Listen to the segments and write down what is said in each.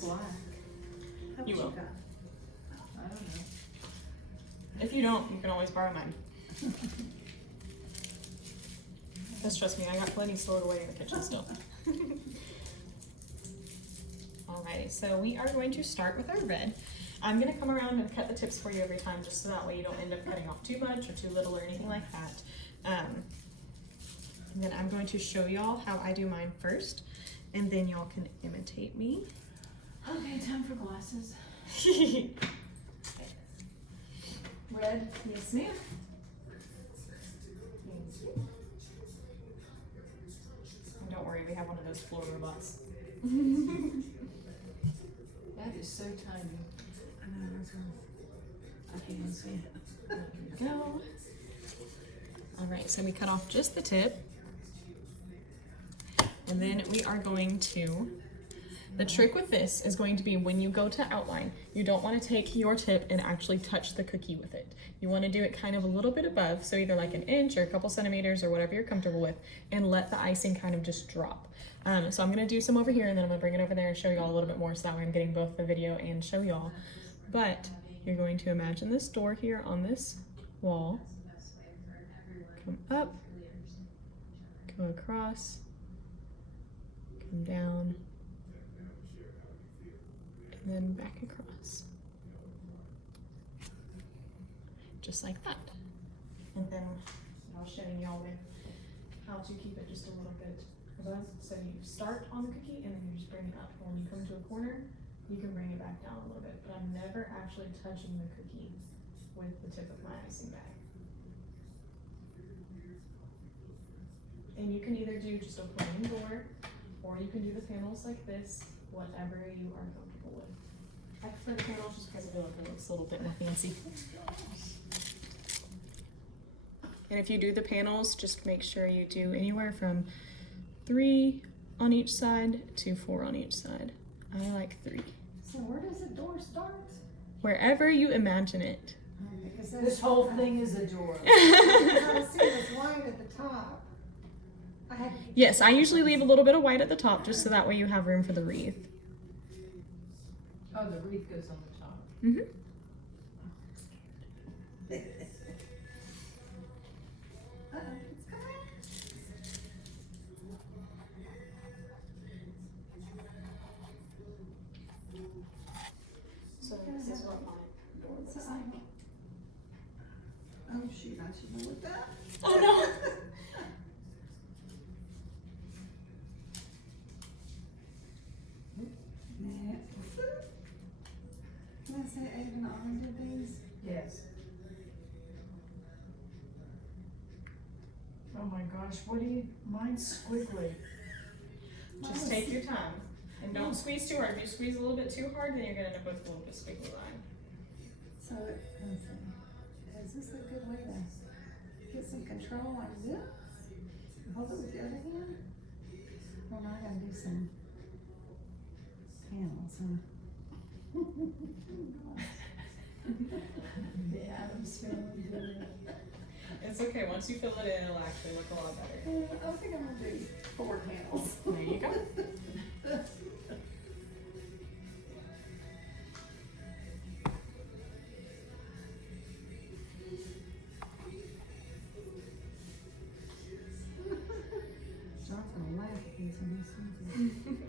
black. You will. I don't know. If you don't, you can always borrow mine. Just trust me, I got plenty stored away in the kitchen still. Alrighty, so we are going to start with our red. I'm gonna come around and cut the tips for you every time, just so that way you don't end up cutting off too much or too little or anything like that. And then I'm going to show y'all how I do mine first, and then y'all can imitate me. Okay, time for glasses. Red, yes ma'am. And don't worry, we have one of those floor robots. That is so tiny. I know, I can't even see it. There we go. All right, so we cut off just the tip. And then we are going to, the trick with this is going to be when you go to outline, you don't want to take your tip and actually touch the cookie with it. You want to do it kind of a little bit above, so either like an inch or a couple centimeters or whatever you're comfortable with, and let the icing kind of just drop. So I'm going to do some over here, and then I'm going to bring it over there and show y'all a little bit more, so that way I'm getting both the video and show y'all. But you're going to imagine this door here on this wall. Come up, go across, come down, and then back across. Just like that. And then I was showing y'all with how to keep it just a little bit above. So you start on the cookie and then you just bring it up. When you come to a corner, you can bring it back down a little bit, but I'm never actually touching the cookie with the tip of my icing bag. And you can either do just a plain door, or you can do the panels like this, whatever you are comfortable with. I prefer the panels just because I feel like it looks a little bit more fancy. And if you do the panels, just make sure you do anywhere from 3 on each side to 4 on each side. I like 3. So where does the door start? Wherever you imagine it. Because This whole thing is a door. I see this white at the top. Yes, I usually leave a little bit of white at the top just so that way you have room for the wreath. Oh, the wreath goes on the top. Mm-hmm. It's coming. So this is what my door looks like. Oh shoot, I should have looked up. Oh no! Can I say Ava and Autumn did these? Yes. Oh my gosh, what do you, mine's squiggly. Just take your time. And don't squeeze too hard. If you squeeze a little bit too hard, then you're going to end up with a little bit squiggly line. So, let's see. Is this a good way to get some control like this? Hold it with the other hand? Well, now I gotta do some panels, huh? The Adam's family did it. It's okay. Once you fill it in, it'll actually look a lot better. I think I'm gonna do 4 panels. There you go. John's gonna laugh at these when he sees it.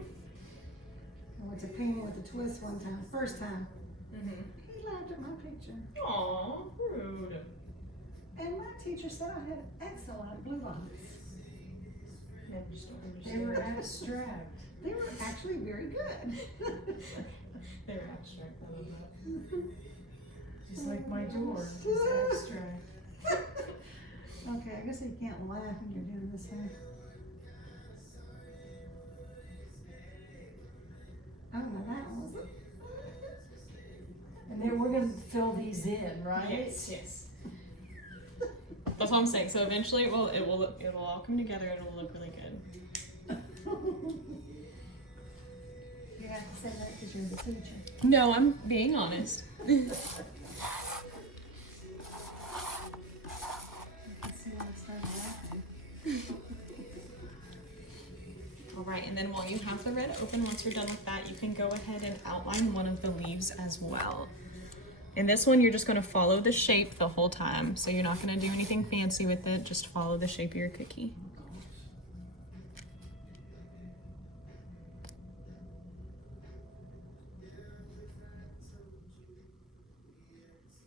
I went to painting with a twist one time, first time. He laughed at my picture. Aw, rude. And my teacher said I had excellent blue eyes. Yeah, just don't They were understand. abstract. They were actually very good. They were abstract. I love that. Just like my door is abstract. Okay, I guess you can't laugh when you're doing this one. Oh, now that one was it. And then we're gonna fill these in, right? Yes, yes. That's what I'm saying. So eventually it'll all come together and it'll look really good. You have to say that because you're the teacher. No, I'm being honest. Let's see when I started laughing. All right, and then while you have the red open, once you're done with that, you can go ahead and outline one of the leaves as well. In this one, you're just gonna follow the shape the whole time. So you're not gonna do anything fancy with it, just follow the shape of your cookie.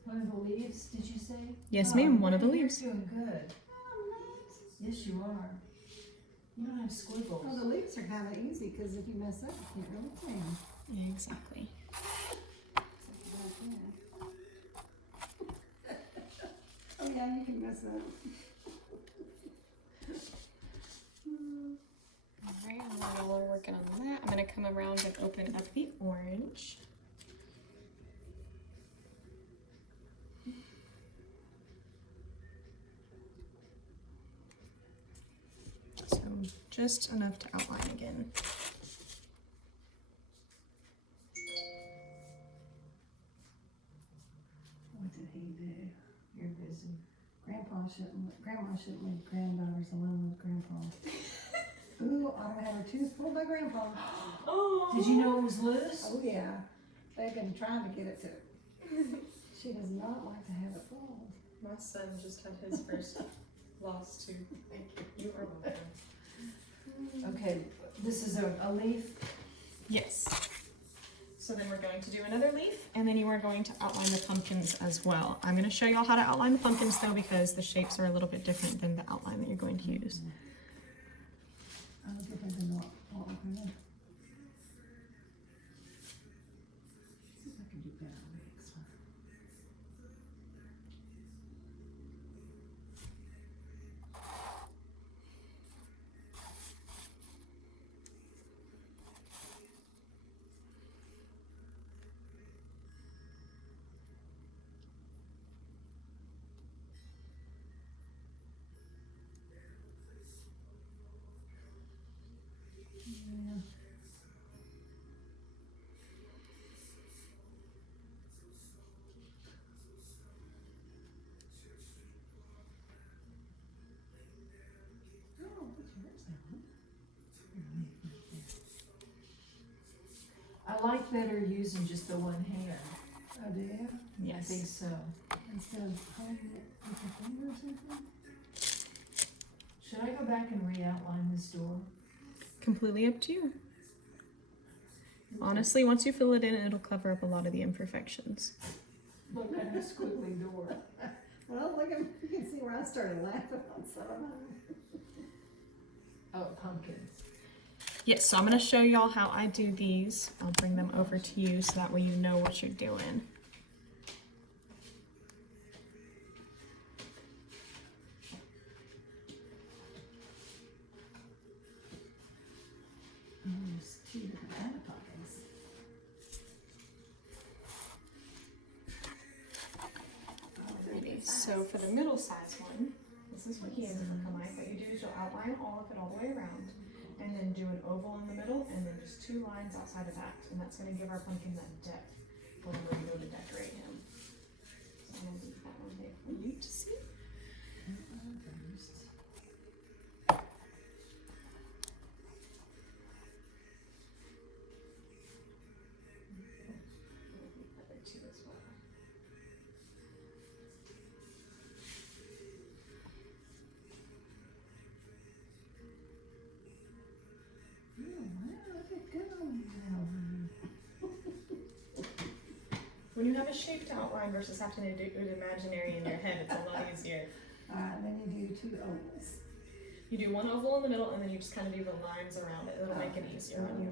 One of the leaves, did you say? Yes, ma'am, one of the you're leaves. doing good. Yes, you are. You don't have squiggles. Well, the leaves are kind of easy because if you mess up, you can't really see them. Yeah, exactly. Oh yeah, you can mess up. Alright, and while we're working on that, I'm gonna come around and open up the orange. So just enough to outline again. What did he do? You're busy. Grandma shouldn't leave granddaughters alone with grandpa. Ooh, I don't have her tooth pulled by grandpa. Oh! Did you know it was loose? Oh yeah, they've been trying to get it to. She does not like to have it pulled. My son just had his first lost tooth. Thank you. You are welcome. Okay, this is a leaf. Yes. So then we're going to do another leaf, and then you are going to outline the pumpkins as well. I'm going to show y'all how to outline the pumpkins though, because the shapes are a little bit different than the outline that you're going to use. Different than what we're doing. See if I can do better on the next one. Yeah. Oh, where's that one? I like better using just the one hand. Oh, do you? I think so. Instead of holding it with your finger or something? Should I go back and re-outline this door? Completely up to you. Honestly, once you fill it in, it'll cover up a lot of the imperfections. Look at this squiggly door. Well, look at, you can see where I started laughing on some of them. Oh, pumpkins. Yes, so I'm going to show y'all how I do these. I'll bring them over to you so that way you know what you're doing. There's two different kind of pumpkins. Alrighty, so for the middle size one, this is what he ends up looking like. What you do is you'll outline all of it all the way around, and then do an oval in the middle, and then just 2 lines outside of that. And that's going to give our pumpkin that depth when we go to decorate him. So I'm going to leave that one there for you to see. Other 2 as well. When you have a shaped outline versus having to do it imaginary in your head, it's a lot easier. Alright, then you do 2 ovals. You do 1 oval in the middle, and then you just kind of do the lines around it. It'll make it easier on you.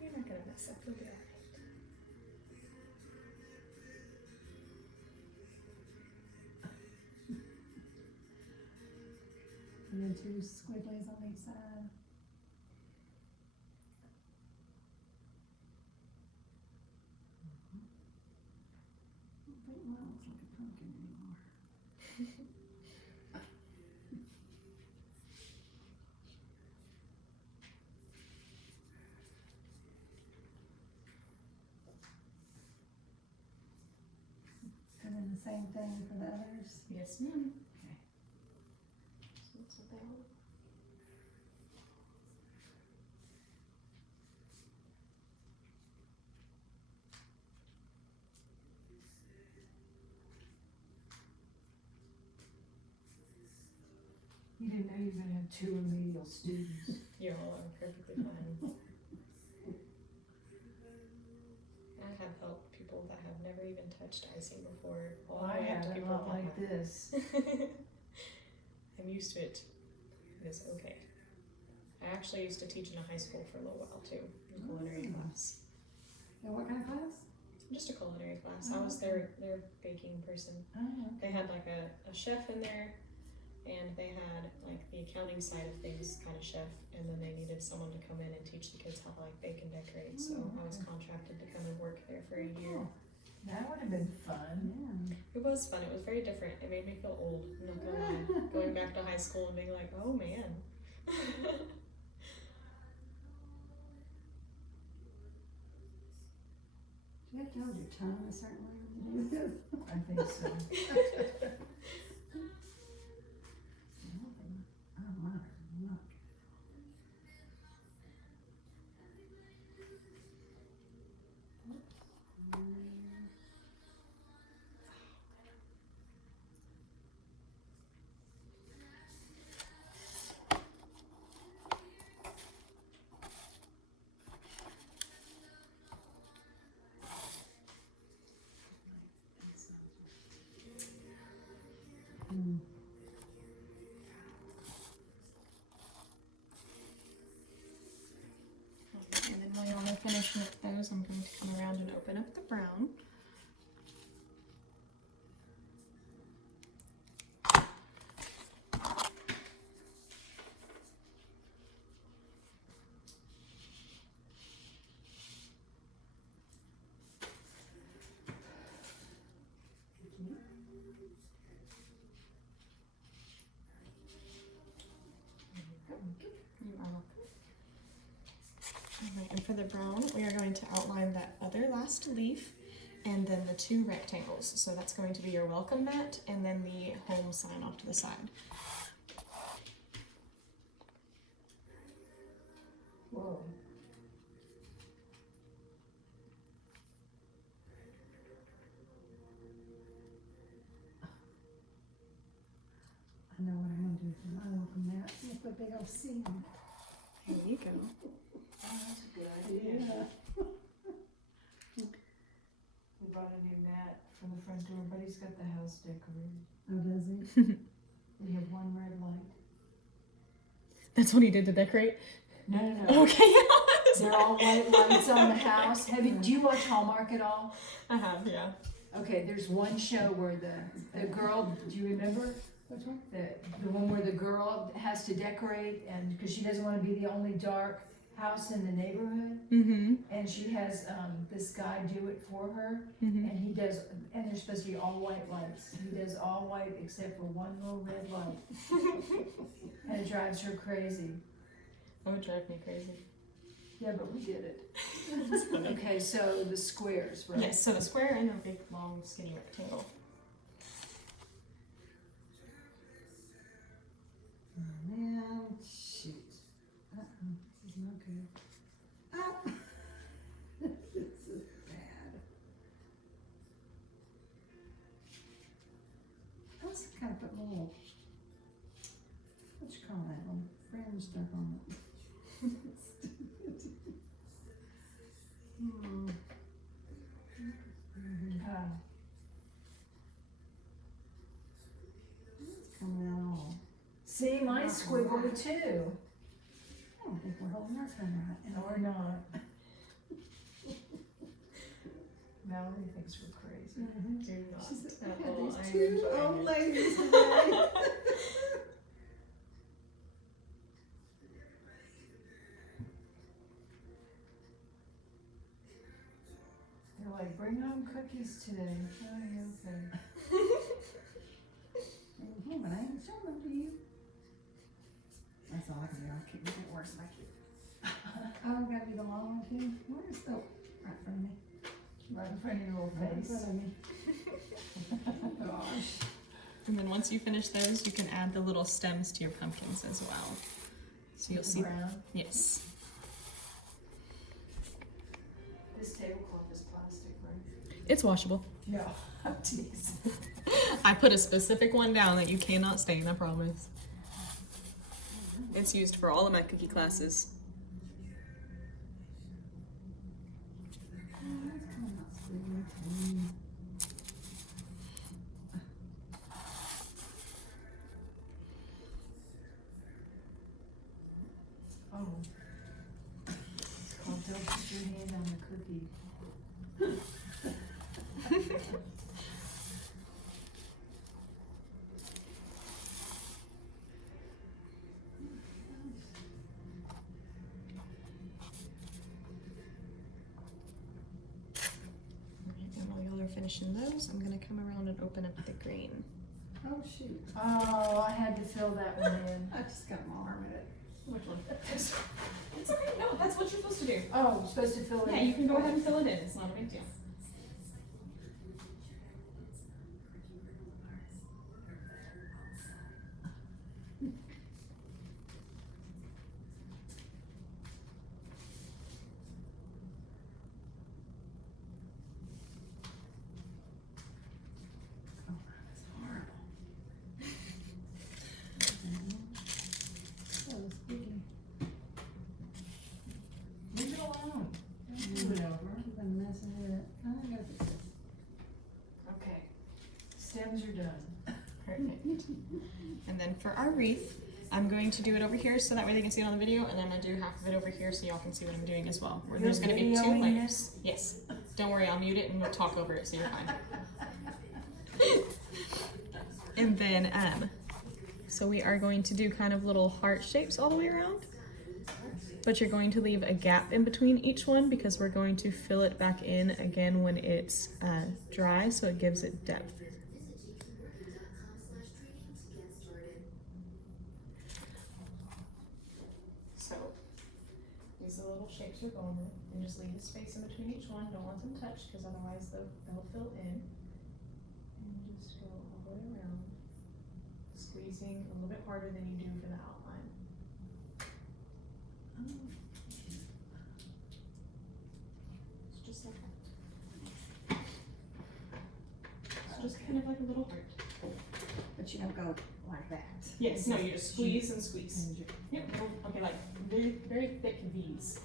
You're not gonna mess up. You'll be alright. And then 2 squigglies on each side. I don't think mine looks like a pumpkin anymore. And then the same thing for the others. Yes, ma'am. Okay. So that's what they all look like. You didn't know you were gonna have 2 remedial students. You all are perfectly fine. I have helped people that have never even touched icing before. All Well, the I way up to have it people not that like have. this. I'm used to it. It is okay. I actually used to teach in a high school for a little while too, in a culinary class. And what kind of class? Just a culinary class. I Oh, was their baking person. Oh, They had like a chef in there, and they had like the accounting side of things kind of chef, and then they needed someone to come in and teach the kids how to like bake and decorate. So Oh, I was okay. contracted to come and work there for a year. Oh, That would have been fun. yeah. It was fun. It was very different. It made me feel old. I'm not gonna lie. Going back to high school and being like, oh man. Do you have to hold your tongue a certain way when you do this? I think so. Oh, my, look. Mm. And then while y'all are finishing up those, I'm going to come around and open up the brown. You are welcome. Alright, and for the brown, we are going to outline that other last leaf and then the 2 rectangles. So that's going to be your welcome mat and then the home sign off to the side. Whoa. I know what I'm gonna do for my welcome mat. Look what they all see. There you go. Oh, that's a good idea. Yeah. We brought a new mat for the front door. Buddy's got the house decorated. Oh, does he? We have 1 red light. That's what he did to decorate? No, no, no. Okay. They're all white lights on the house. Do you watch Hallmark at all? I have, yeah. Okay, there's one show where the girl, do you remember? Which one? The one where the girl has to decorate and, because she doesn't want to be the only dark house in the neighborhood. Mm-hmm. And she has this guy do it for her. Mm-hmm. And he does, and they're supposed to be all white lights. He does all white except for 1 little red light. And it drives her crazy. That would drive me crazy. Yeah, but we did it. Okay, so the squares, right? Yes, so the square and a big, long, skinny rectangle. Oh, man, shoot. Uh-oh, this is not good. Oh. This is bad. I was kind of put little, what you call that, little fringe stuff on it. Hmm. It's coming out all. See, mine's squiggly too. I don't think we're holding our pen right. No, we're not. Valerie thinks we're crazy. Mhm. Do not She said, at "I had all. these I am 2 enjoying old it. ladies today." They're like, bring home cookies today. Oh, yeah, okay. Mhm, but I ain't showing them to you. That's all I can do. I'll keep making it worse if I keep. Oh, gotta be the long one too. Where's the, right in front of me. Right in front of your little Right in face. front of me. Gosh. And then once you finish those, you can add the little stems to your pumpkins as well. So you'll see. Brown. Yes. This tablecloth is plastic, right? It's washable. No. Jeez. I put a specific one down that you cannot stain, I promise. It's used for all of my cookie classes. Oh, that's coming out sweet. Oh. It's called Don't Put Your Hand on the Cookie. And while y'all are finishing those, I'm gonna come around and open up the green. Oh, shoot. Oh, I had to fill that one in. I just got my arm in it. Which one? It's okay. No, that's what you're supposed to do. Oh, you're supposed to fill it in. Yeah, you can go ahead and fill it in. It's not a big deal. Oh, that's horrible. That was squeaky. Leave it alone. Don't move it over. I've been messing with it. Oh, I gotta fix this. Okay. Stems are done. Perfect. And then for our wreath, I'm going to do it over here so that way they can see it on the video, and I'm gonna do half of it over here so y'all can see what I'm doing as well. Where there's gonna be 2 videoing layers. Yes. Don't worry, I'll mute it and we'll talk over it so you're fine. And then, so we are going to do kind of little heart shapes all the way around. But you're going to leave a gap in between each one because we're going to fill it back in again when it's dry, so it gives it depth. So these are the little shapes we're going with, and just leave the space in between each one. Don't want them touched because otherwise they'll fill in. And just go all the way around, squeezing a little bit harder than you do for the outline. Just like that. It's just kind of like a little heart. But you don't go like that. Yes, no, you just squeeze and squeeze. And you- Yep, okay, like very, very thick V's.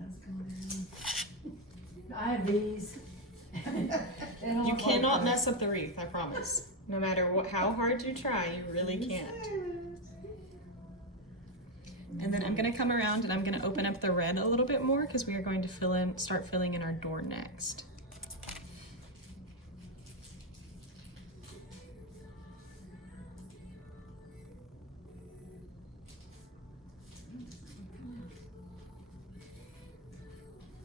That's going I have these. They don't You look like cannot that. mess up the wreath, I promise. No matter how hard you try, you really can't. And then I'm gonna come around and I'm gonna open up the red a little bit more because we are going to start filling in our door next.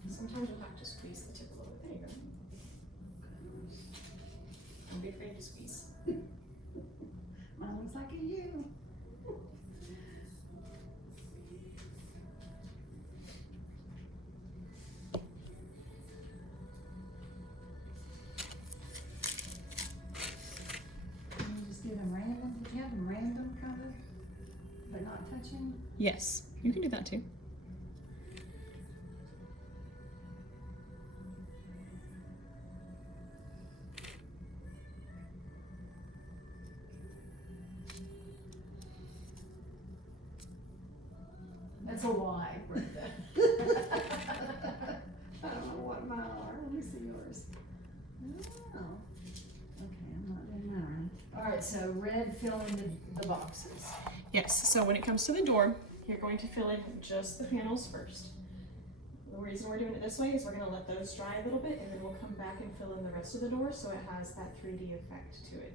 Sometimes you'll have to squeeze the tip a little bit. There you go. Don't be afraid to squeeze. Mine looks like a U. And you just do them random. Did you have them random kind of, but not touching? Yes, you can do that too. That's a lie, Brenda. I don't know what mine are. Let me see yours. Oh. Okay, I'm not doing mine. Alright, so red fill in the boxes. Yes, so when it comes to the door, you're going to fill in just the panels first. The reason we're doing it this way is we're gonna let those dry a little bit and then we'll come back and fill in the rest of the door so it has that 3D effect to it.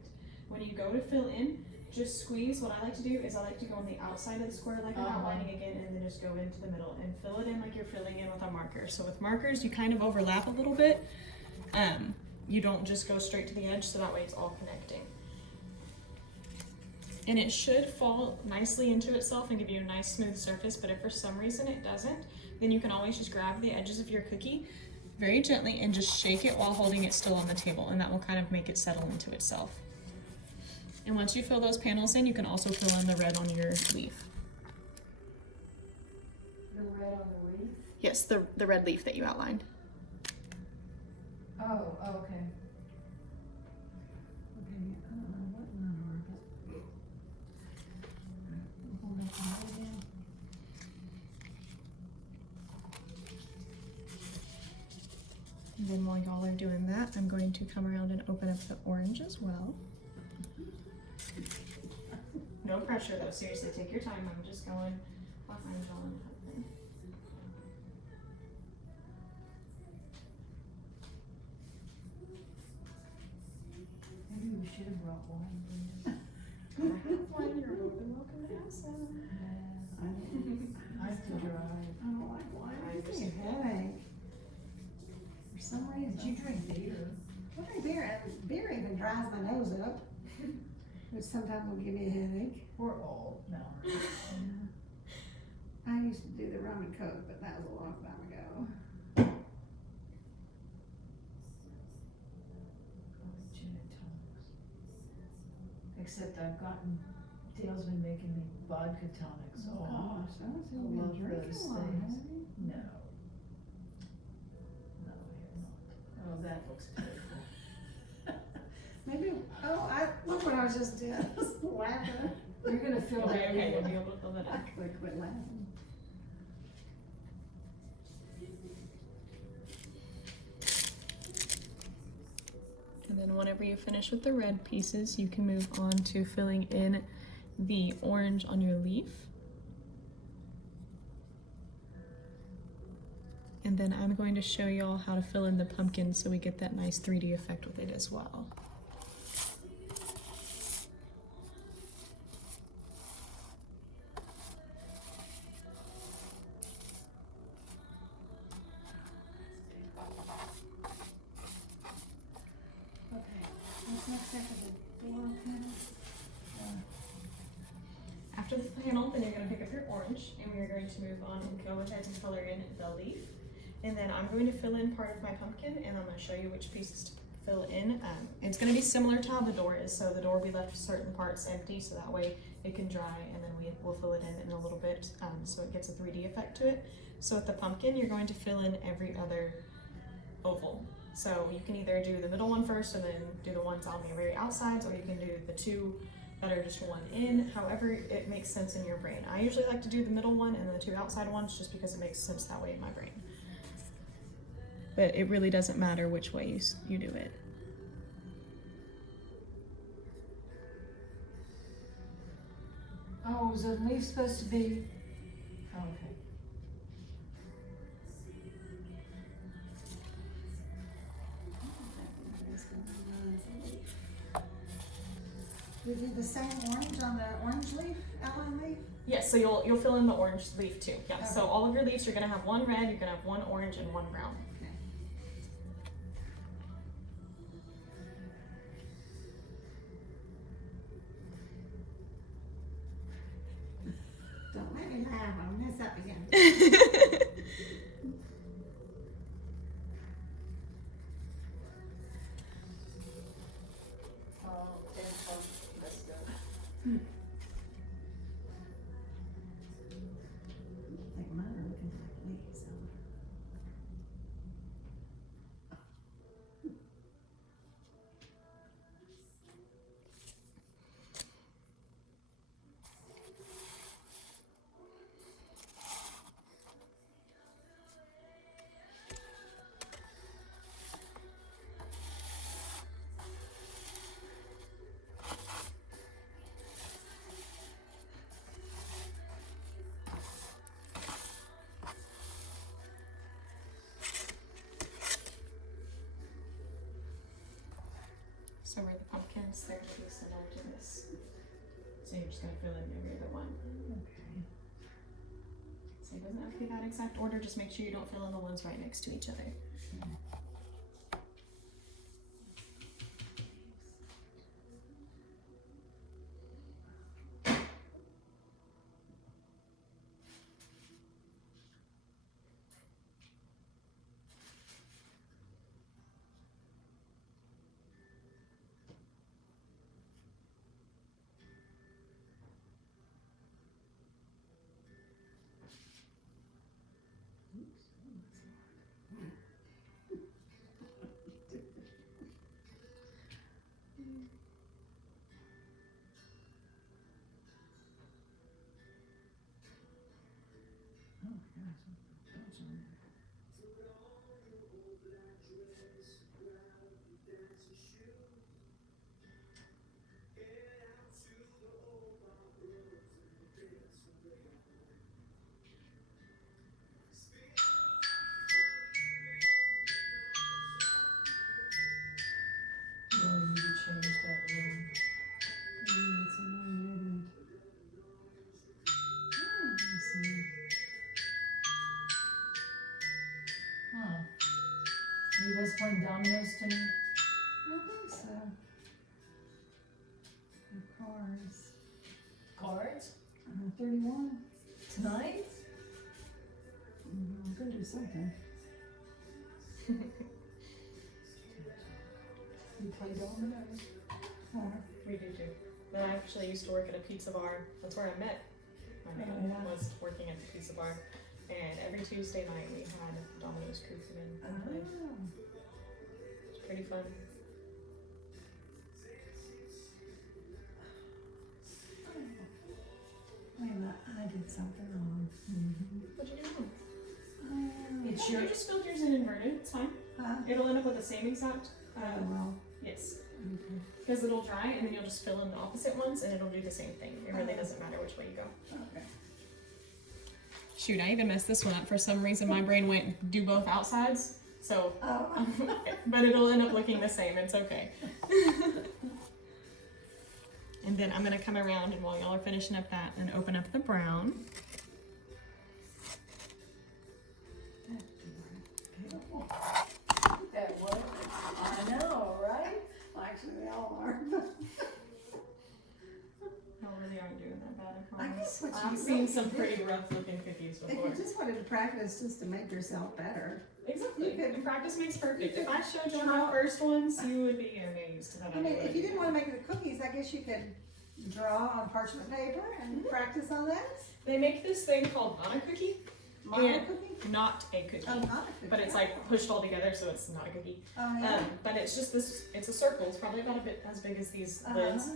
When you go to fill in, just squeeze. What I like to do is I like to go on the outside of the square like I'm outlining again and then just go into the middle and fill it in like you're filling in with a marker. So with markers, you kind of overlap a little bit. You don't just go straight to the edge, so that way it's all connecting. And it should fall nicely into itself and give you a nice smooth surface, but if for some reason it doesn't, then you can always just grab the edges of your cookie very gently and just shake it while holding it still on the table, and that will kind of make it settle into itself. And once you fill those panels in, you can also fill in the red on your leaf. The red on the wreath? Yes, the red leaf that you outlined. Oh, okay. Okay, I don't know what number, but. Hold up and hold again. And then while y'all are doing that, I'm going to come around and open up the orange as well. No pressure though, seriously, take your time. I'm just going behind y'all and helping. Maybe we should have brought wine, Brenda. Wine, you're more than welcome to have some. I don't, I have to drive. I don't like wine. I It gives me a headache. For some reason. Did you drink beer? I drink beer, and beer even dries my nose up, which sometimes will give me a headache. We're old, no. I used to do the rum and coke, but that was a long time ago. Gin and tonics. Except I've gotten, Dale's been making me vodka tonics. Oh gosh, I don't see I you love been drinking those a lot, things. have you? No. No, I have not. Oh, that looks pitiful. Maybe, look what I was just doing, laughing. You're gonna fill Okay, that okay, in. you'll be able to fill that I in. quit laughing. And then whenever you finish with the red pieces, you can move on to filling in the orange on your leaf. And then I'm going to show y'all how to fill in the pumpkin so we get that nice 3D effect with it as well. Okay, what's next after the door panel? After the panel, then you're going to pick up your orange and we are going to move on and go ahead and color in the leaf. And then I'm going to fill in part of my pumpkin and I'm going to show you which pieces to fill in. It's going to be similar to how the door is, so the door we left certain parts empty so that way it can dry and then we'll fill it in a little bit so it gets a 3D effect to it. So with the pumpkin, you're going to fill in every other oval. So you can either do the middle one first and then do the ones on the very outsides, or you can do the two that are just one in, however it makes sense in your brain. I usually like to do the middle one and the two outside ones just because it makes sense that way in my brain. But it really doesn't matter which way you do it. Oh, was the leaf supposed to be? Oh, okay. We did the same orange on the orange leaf, outline leaf? Yes, so you'll fill in the orange leaf too. Yeah. Okay. So all of your leaves are gonna have one red, you're gonna have one orange, and one brown. Okay. Don't make me laugh, I'll mess up again. I think mine are looking like leaves. So where the pumpkins, they're gonna be similar to this. So you're just gonna fill in every other one. Okay. So it doesn't have to be that exact order, just make sure you don't fill in the ones right next to each other. Really need to change that room. It's a little let me see. Huh. Are you guys playing dominoes tonight? I think so. The cars. Cards? 31. Tonight? I'm gonna do something. You play dominoes? We do too. But I actually used to work at a pizza bar. That's where I met my man. Oh, yeah. Was working at the pizza bar. And every Tuesday night we had Domino's crew come in and play. It's pretty fun. Wait a minute, I did something wrong. What'd you do? It's You your, just filled yours in inverted. It's fine. It'll end up with the same exact. Well, Yes. okay. Because it'll dry and then you'll just fill in the opposite ones and it'll do the same thing. It really doesn't matter which way you go. Okay. Shoot, I even messed this one up. For some reason my brain went do both outsides. So, Oh. but it'll end up looking the same. It's okay. And then I'm gonna come around and while y'all are finishing up that and open up the brown. that what? I know, right? Well, actually, they all are. Y'all really aren't doing that bad, I I promise. guess what I've you seen really some did- pretty rough looking cookies If before. you just wanted to practice just to make yourself better. Exactly. you could- And practice makes perfect. you If I showed you draw- my first ones, you would be amazed that I mean, if you didn't want to make the cookies, I guess you could draw on parchment paper and practice on that. They make this thing called not a cookie, Model Yeah. cookie? not a cookie. Oh, not a cookie. But it's like pushed all together, so it's not a cookie. Oh, yeah. But it's just this, it's a circle. It's probably about a bit as big as these lids.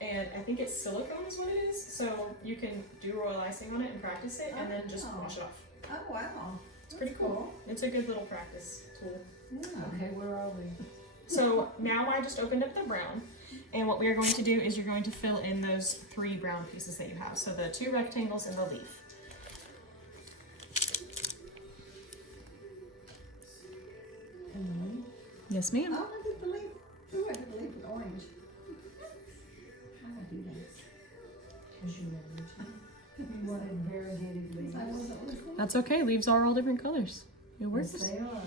And I think it's silicone is what it is. So you can do royal icing on it and practice it and then just Oh. wash it off. Oh, wow. It's pretty cool. It's a good little practice tool. Yeah. Okay, where are we? So now I just opened up the brown. And what we are going to do is you're going to fill in those 3 brown pieces that you have. So the 2 rectangles and the leaf. And the leaf? Yes, ma'am. Oh, I did the leaf. Ooh, I did the leaf with orange. I do that. Cause you wanted to. You wanted variegated leaves. I wasn't listening. That's okay. Leaves are all different colors. It works. Yes, they are.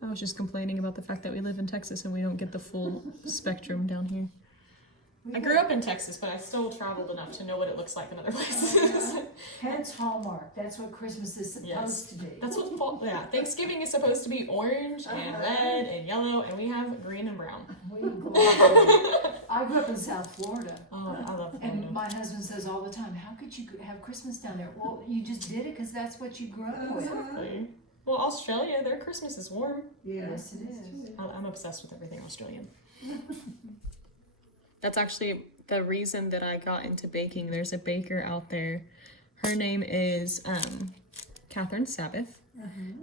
I was just complaining about the fact that we live in Texas and we don't get the full spectrum down here. I grew up in Texas, but I still traveled enough to know what it looks like in other places. Hence Hallmark, that's what Christmas is supposed Yes. to be. That's what fall, yeah. Thanksgiving is supposed to be orange and red and yellow, and we have green and brown. We glad. I grew up in South Florida. Oh, I love Florida. And my husband says all the time, how could you have Christmas down there? Well, you just did it because that's what you grew up with. Exactly. Well, Australia, their Christmas is warm. Yeah. Yes, it is. I'm obsessed with everything Australian. That's actually the reason that I got into baking. There's a baker out there. Her name is Catherine Sabbath.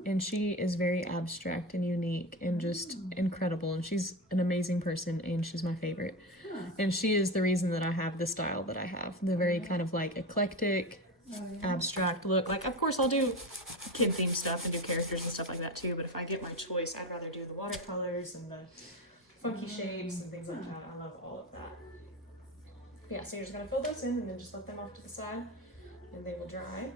And she is very abstract and unique and just incredible. And she's an amazing person and she's my favorite. And she is the reason that I have the style that I have. The very kind of like eclectic, abstract look. Like, of course, I'll do kid-themed stuff and do characters and stuff like that too. But if I get my choice, I'd rather do the watercolors and the funky shapes and things like that. I love all of that. Yeah, so you're just gonna fill those in and then just let them off to the side and they will dry.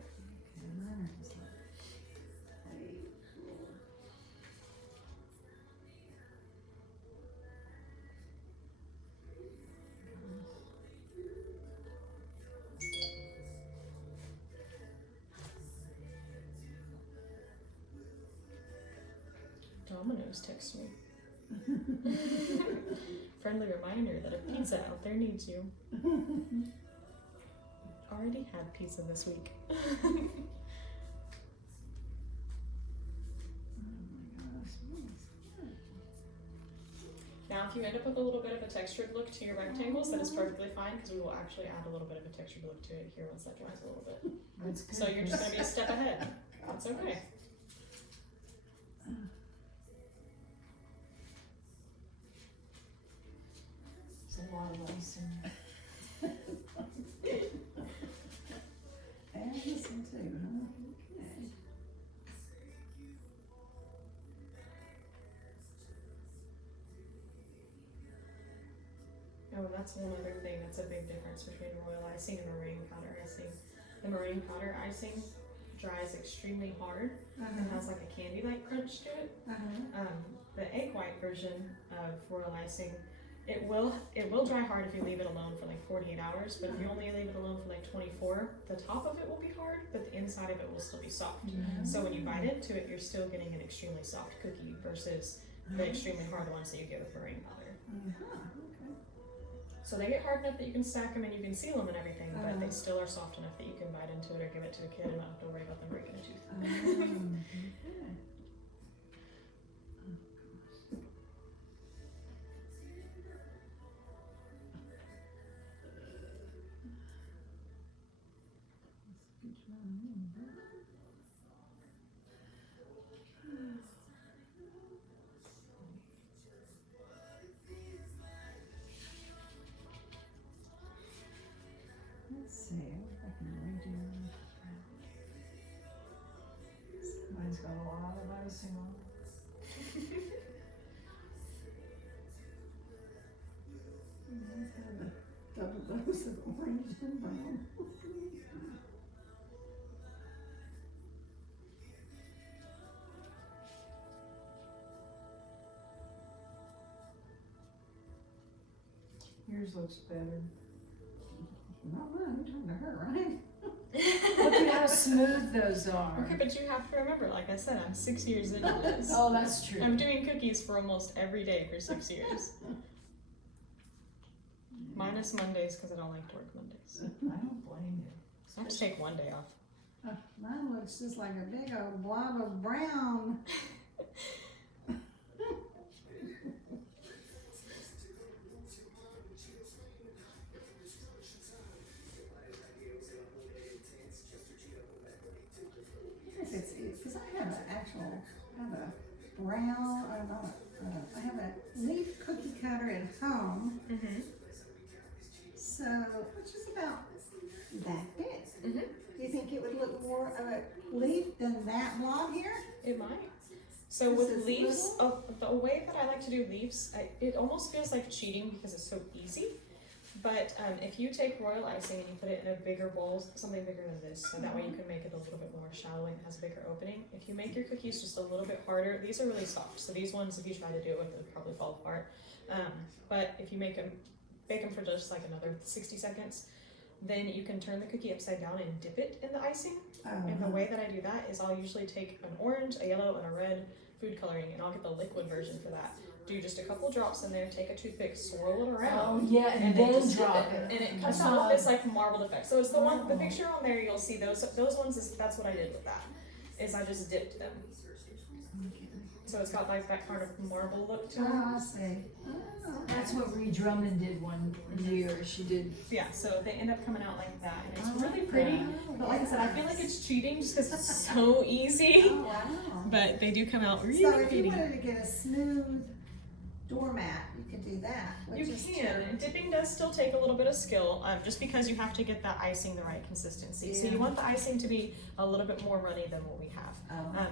Domino's text me. Friendly reminder that a pizza out there needs you. Already had pizza this week. Now Now if you end up with a little bit of a textured look to your rectangles, that is perfectly fine because we will actually add a little bit of a textured look to it here once that dries a little bit. That's good. So you're just going to be a step ahead. That's okay. It's a lot of icing. And this one too, huh? Okay. Oh, and that's one other thing that's a big difference between royal icing and meringue powder icing. The meringue powder icing dries extremely hard and has like a candy-like crunch to it. The egg white version of royal icing, it will dry hard if you leave it alone for like 48 hours, but if you only leave it alone for like 24, the top of it will be hard, but the inside of it will still be soft. So when you bite into it, you're still getting an extremely soft cookie versus the extremely hard ones that you get with meringue powder. Okay. So they get hard enough that you can stack them and you can seal them and everything, but they still are soft enough that you can bite into it or give it to a kid and not have to worry about them breaking a tooth. Okay. Let's see, if I can redo Mine's got a lot of icing on it. Let's have a double dose of orange and brown. Yours looks better. Not mine, I'm talking to her, right? Look at how smooth those are. Okay, but you have to remember, like I said, I'm 6 years into this. Oh, that's true. I'm doing cookies for almost every day for 6 years. Minus Mondays because I don't like to work Mondays. I don't blame you. So I have to take one day off. Mine looks just like a big old blob of brown. Because I have a brown, I have a leaf cookie cutter at home. So, which is about that big. Do you think it would look more of a leaf than that blob here? It might. So This with is leaves, the way that I like to do leaves, it almost feels like cheating because it's so easy. But if you take royal icing and you put it in a bigger bowl, something bigger than this, so that way you can make it a little bit more shallow and it has a bigger opening. If you make your cookies just a little bit harder, these are really soft. So these ones, if you try to do it with, they'll probably fall apart. But if you bake them for just like another 60 seconds, then you can turn the cookie upside down and dip it in the icing. And the way that I do that is I'll usually take an orange, a yellow, and a red food coloring, and I'll get the liquid version for that. Do just a couple drops in there, take a toothpick, swirl it around. Oh yeah, and then just drop dip it. And it comes out with this like marbled effect. So it's the one, the picture on there, you'll see those ones, that's what I did with that, is I just dipped them. So it's got like that kind of marble look to it. Oh, I see. Oh, That's what Ree Drummond did one year. She did. Yeah, so they end up coming out like that, and it's really pretty. But like I said, I feel like it's cheating just because it's so easy. Oh, wow. But they do come out really So if you pretty. wanted to get a smooth doormat, you could do that. You can, and dipping does still take a little bit of skill, just because you have to get that icing the right consistency. So Yeah. you want the icing to be a little bit more runny than what we have.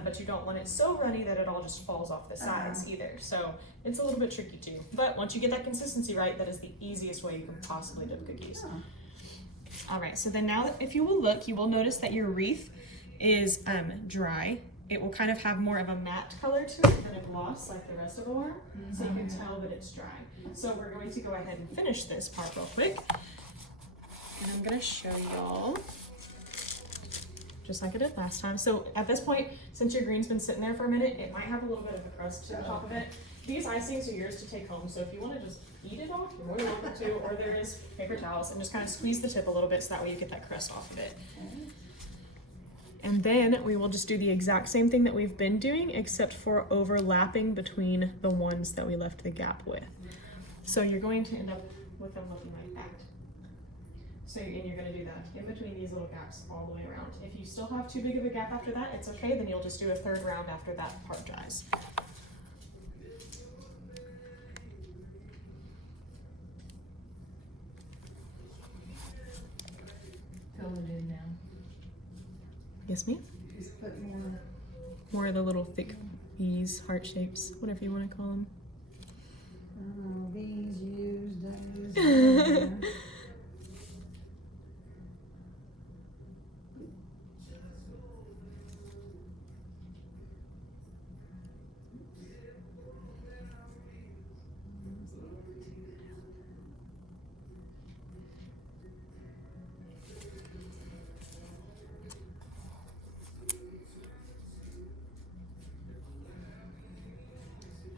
But you don't want it so runny that it all just falls off the sides either. So it's a little bit tricky too. But once you get that consistency right, that is the easiest way you can possibly dip cookies. All right, so then now if you will look, you will notice that your wreath is dry. It will kind of have more of a matte color to it than a gloss like the rest of them are. So you can tell that it's dry. So we're going to go ahead and finish this part real quick. And I'm gonna show y'all, just like I did last time. So at this point, since your green's been sitting there for a minute, it might have a little bit of a crust to the top of it. These icings are yours to take home. So if you wanna just eat it off, you're more than welcome to, or there is paper towels, and just kind of squeeze the tip a little bit so that way you get that crust off of it. And then we will just do the exact same thing that we've been doing, except for overlapping between the ones that we left the gap with. So you're going to end up with them looking like that. So, and you're gonna do that in between these little gaps all the way around. If you still have too big of a gap after that, it's okay, then you'll just do a third round after that part dries. Fill it in now. Yes, ma'am? Just put more. More of the little thick V's, heart shapes, whatever you want to call them. I don't know, these, U's, those.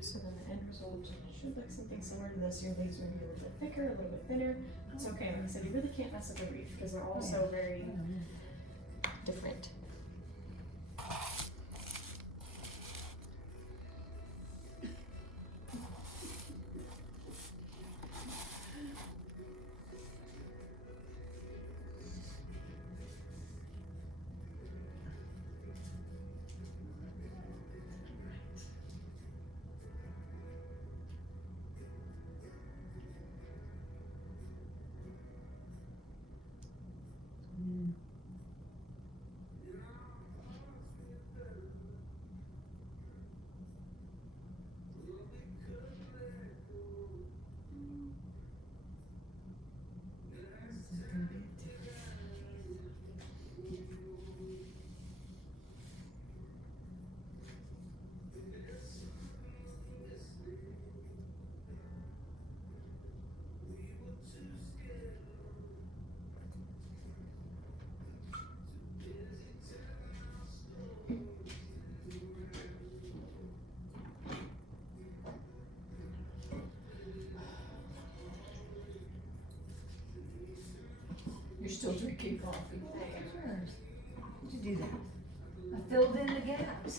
So then the end result should look something similar to this. Your leaves are going to be a little bit thicker, a little bit thinner. It's okay. Like I said, you really can't mess up the wreath because they're all so very different. You're still drinking coffee. Sure. How'd you do that? I filled in the gaps.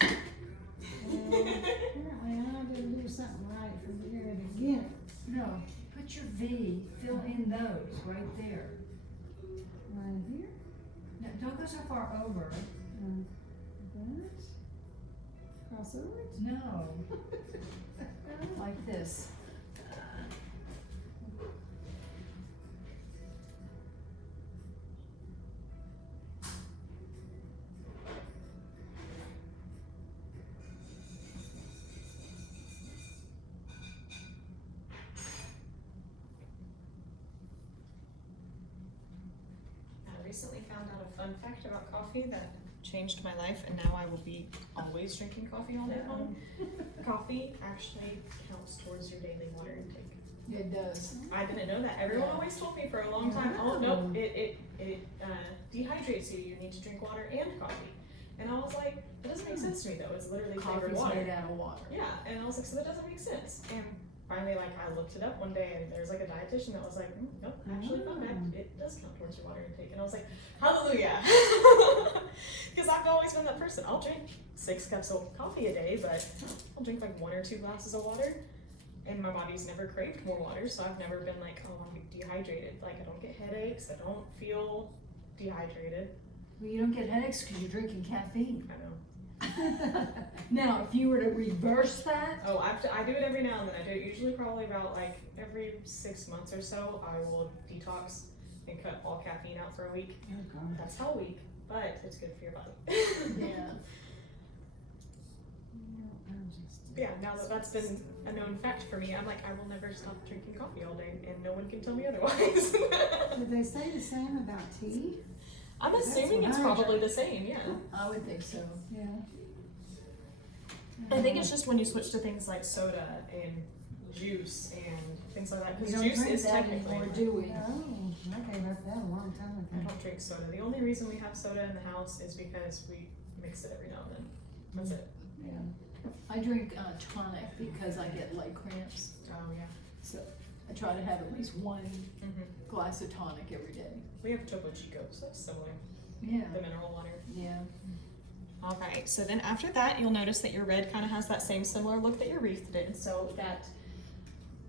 Apparently I didn't do something right from the very beginning. No, put your V, fill in those right there. Right here. Now, don't go so far over. That. Cross over it. No. Like this. I recently found out a fun fact about coffee that changed my life, and now I will be always drinking coffee all day long. Coffee actually counts towards your daily water intake. It does. I didn't know that. Everyone always told me for a long time, oh no, it dehydrates you. You need to drink water and coffee. And I was like, that doesn't make sense to me though. It's literally flavored Coffee's water. made out of water. Yeah, and I was like, so that doesn't make sense. And finally, like, I looked it up one day, and there's like a dietitian that was like, nope, actually, fun fact, it does count towards your water intake. And I was like, hallelujah, because I've always been that person. I'll drink 6 cups of coffee a day, but I'll drink like 1 or 2 glasses of water, and my body's never craved more water, so I've never been like, oh, I'm dehydrated. Like, I don't get headaches. I don't feel dehydrated. Well, you don't get headaches because you're drinking caffeine. I know. Now, if you were to reverse that, Oh, I do it every now and then. I do it usually probably about like every 6 months or so. I will detox and cut all caffeine out for a week. Oh, God. That's how weak, but it's good for your body. yeah. Yeah, now that that's been a known fact for me, I'm like, I will never stop drinking coffee all day, and no one can tell me otherwise. Did they say the same about tea? I'm That's assuming what it's I probably the same, yeah. I would think so. Yeah. I think it's just when you switch to things like soda and juice and things like that, We because don't juice drink is that technically. anymore, do we? Oh, I gave up that a long time I ago. don't drink soda. The only reason we have soda in the house is because we mix it every now and then. That's it. Yeah. I drink tonic because I get leg cramps. Oh, yeah. So I try to have at least 1 Mm-hmm. glass of tonic every day. We have Topo Chico, so it's similar. Yeah. The mineral water. Yeah. All right, so then after that, you'll notice that your red kind of has that same similar look that your wreath did. So that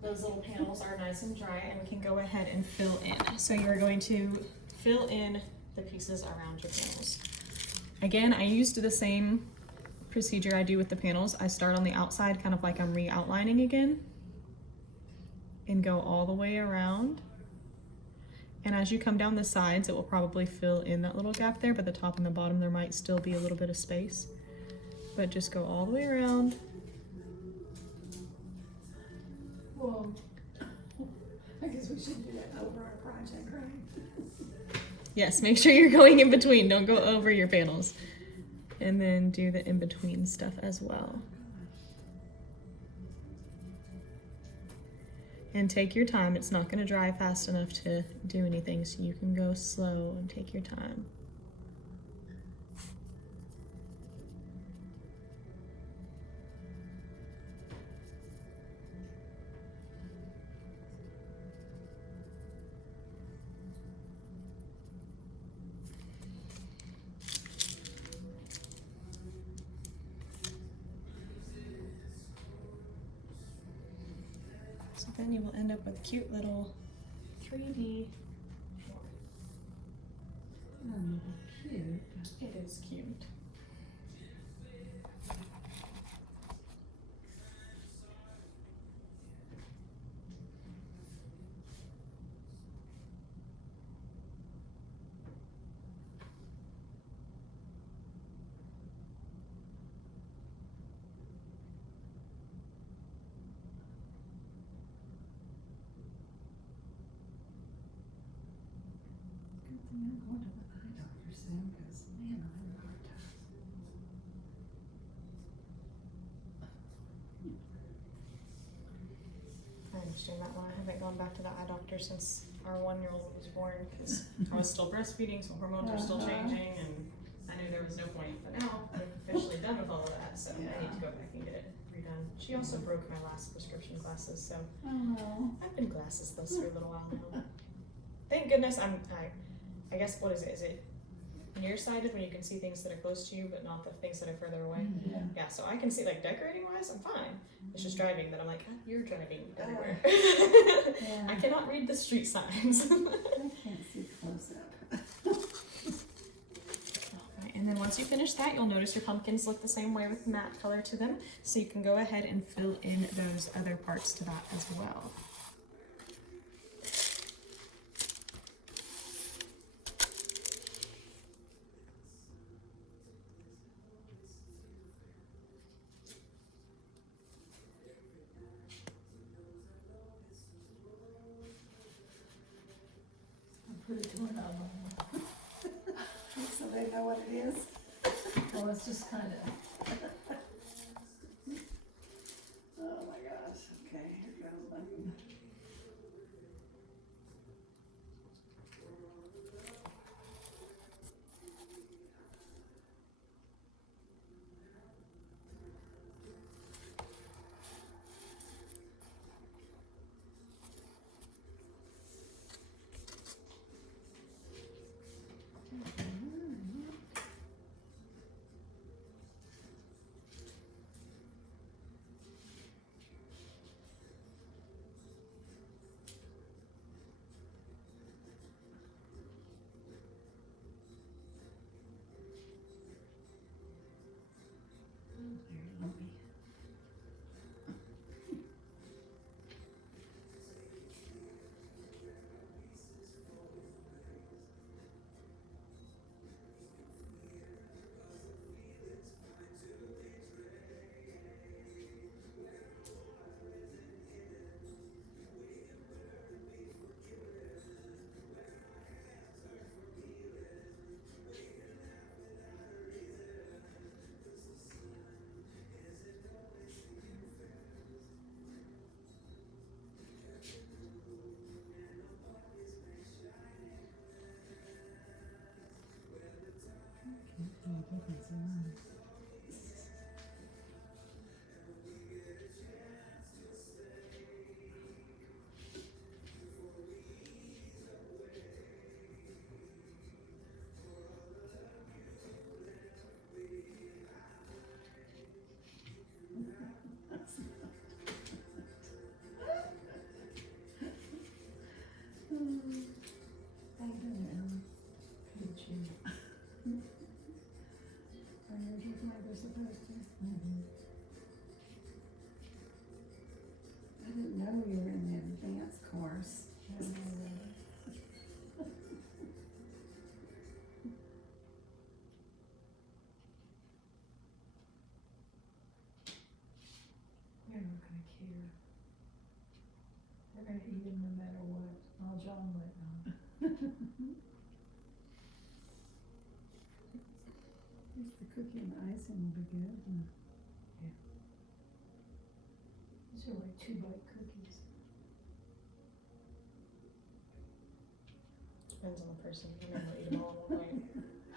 those little panels are nice and dry, and we can go ahead and fill in. So you're going to fill in the pieces around your panels. Again, I used the same procedure I do with the panels. I start on the outside, kind of like I'm re-outlining again, and go all the way around. And as you come down the sides, it will probably fill in that little gap there, but the top and the bottom, there might still be a little bit of space. But just go all the way around. Well, I guess we should do that over our project, right? Yes, make sure you're going in between. Don't go over your panels. And then do the in-between stuff as well. And take your time. It's not going to dry fast enough to do anything, so you can go slow and take your time. So then you will end up with cute little 3D. Cute. It is cute. I'm going to the eye doctor soon, because man, I'm having a hard time. I understand that one. I haven't gone back to the eye doctor since our 1-year-old was born, because I was still breastfeeding, so hormones were still changing, and I knew there was no point. But now I'm officially done with all of that, so I need to go back and get it redone. She also broke my last prescription glasses, so Oh no. I've been glassesless for a little while now. Thank goodness I guess, what is it? Is it nearsighted when you can see things that are close to you, but not the things that are further away? Yeah. Yeah, so I can see, like, decorating wise, I'm fine. It's just driving that I'm like, "Ah, you're driving everywhere." Yeah. I cannot read the street signs. I can't see close up. Alright, and then once you finish that, you'll notice your pumpkins look the same way with matte color to them. So you can go ahead and fill in those other parts to that as well. Put it to another one. So they know what it is. Well, it's just kind of, Oh my gosh, okay, here goes one. They're gonna eat them no matter what. Oh, John went on. Just the cookie and the icing will be good. These are like 2-bite cookies. Depends on the person. My man will eat them all in one bite.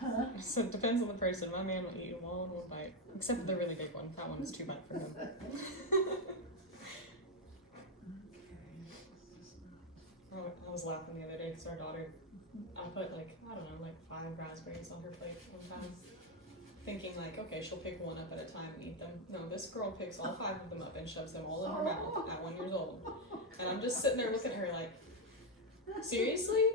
Huh? So it depends on the person. My man will eat them all in one bite. Except for the really big one. That one is 2 bite for him. I was laughing the other day because our daughter, I put like, I don't know, like 5 raspberries on her plate one time. Thinking like, okay, she'll pick one up at a time and eat them. No, this girl picks all 5 of them up and shoves them all in her mouth at 1 year old. And I'm just sitting there looking at her like, seriously?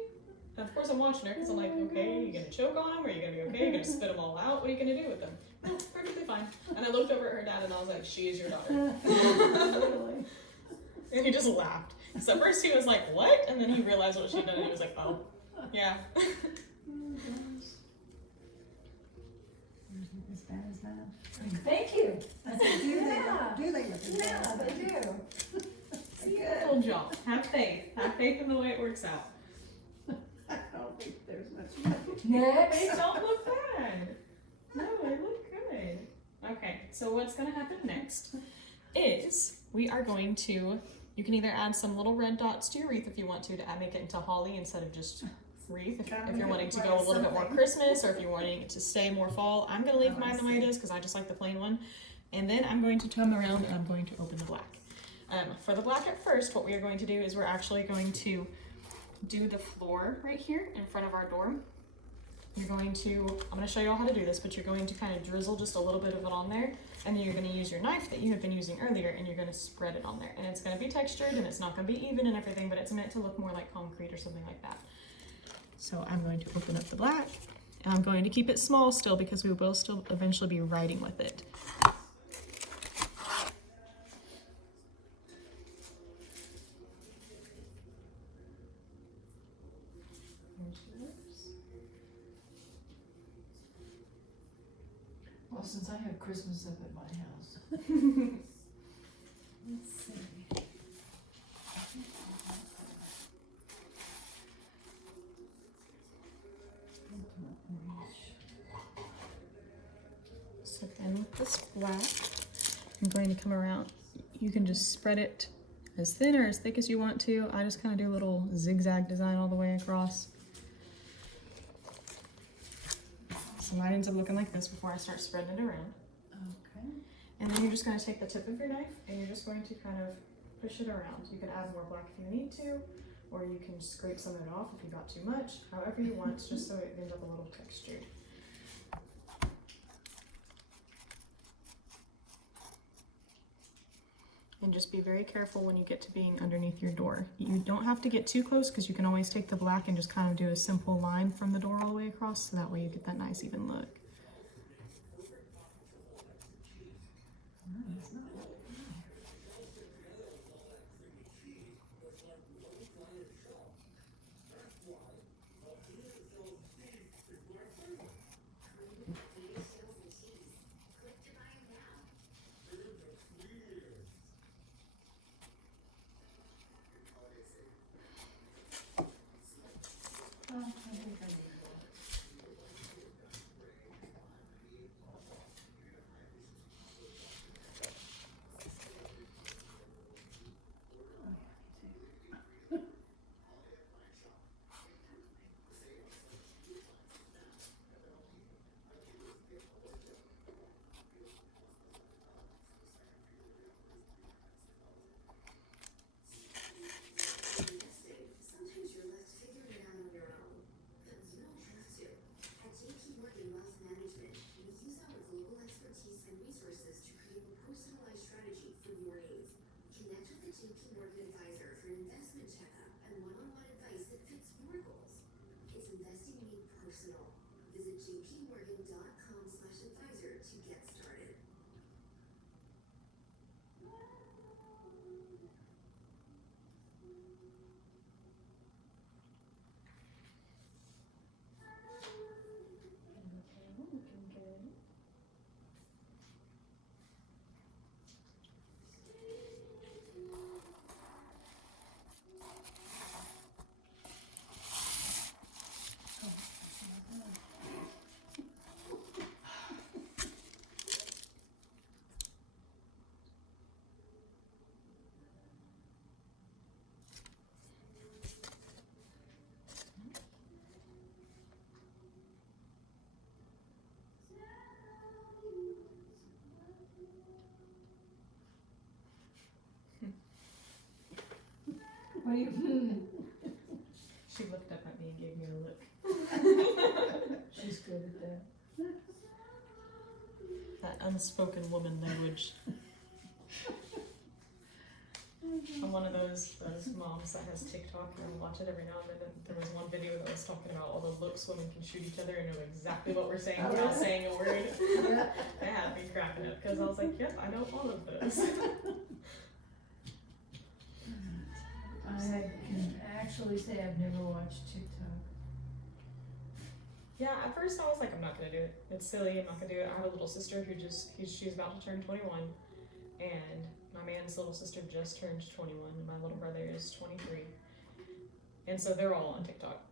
And of course I'm watching her because I'm like, okay, are you gonna choke on them? Are you gonna be okay? Are you gonna spit them all out? What are you gonna do with them? Oh, perfectly fine. And I looked over at her dad and I was like, she is your daughter. Really? And he just laughed. So at first he was like, what? And then he realized what she'd done and he was like, oh, yeah. Oh, gosh. As bad as that. Thank you. I said, do Yeah. they look as bad Yeah, as they that? do. See, I told y'all. Have faith. Have faith in the way it works out. I don't think there's much money. They Next. don't look bad. No, they look good. Okay, so what's gonna happen next is we are going to, you can either add some little red dots to your wreath if you want to make it into holly instead of just wreath. If you're wanting to go a little bit more Christmas or if you're wanting it to stay more fall, I'm gonna leave mine the way it is because I just like the plain one. And then I'm going to come around and I'm going to open the black. For the black at first, what we are going to do is we're actually going to do the floor right here in front of our door. You're going to, I'm going to show you all how to do this, but you're going to kind of drizzle just a little bit of it on there, and then you're going to use your knife that you had been using earlier, and you're going to spread it on there. And it's going to be textured, and it's not going to be even and everything, but it's meant to look more like concrete or something like that. So I'm going to open up the black, and I'm going to keep it small still because we will still eventually be writing with it. Well, since I have Christmas up at my house. Let's see. So then with this black, I'm going to come around. You can just spread it as thin or as thick as you want to. I just kind of do a little zigzag design all the way across. So mine ends up looking like this before I start spreading it around. Okay. And then you're just going to take the tip of your knife and you're just going to kind of push it around. You can add more black if you need to, or you can scrape some of it off if you got too much, however you want, just so it ends up a little textured. And just be very careful when you get to being underneath your door. You don't have to get too close because you can always take the black and just kind of do a simple line from the door all the way across, so that way you get that nice even look. No, it's not. What do you, She looked up at me and gave me a look. she's good at that. That unspoken woman language. I'm one of those moms that has TikTok and I watch it every now and then. And there was one video that was talking about all the looks women can shoot each other and know exactly what we're saying without saying a word. It had me cracking up because I was like, yep, I know all of those. I can actually say I've never watched TikTok. Yeah, at first I was like, I'm not gonna do it. It's silly, I'm not gonna do it. I have a little sister who she's about to turn 21, and my man's little sister just turned 21, and my little brother is 23. And so they're all on TikTok.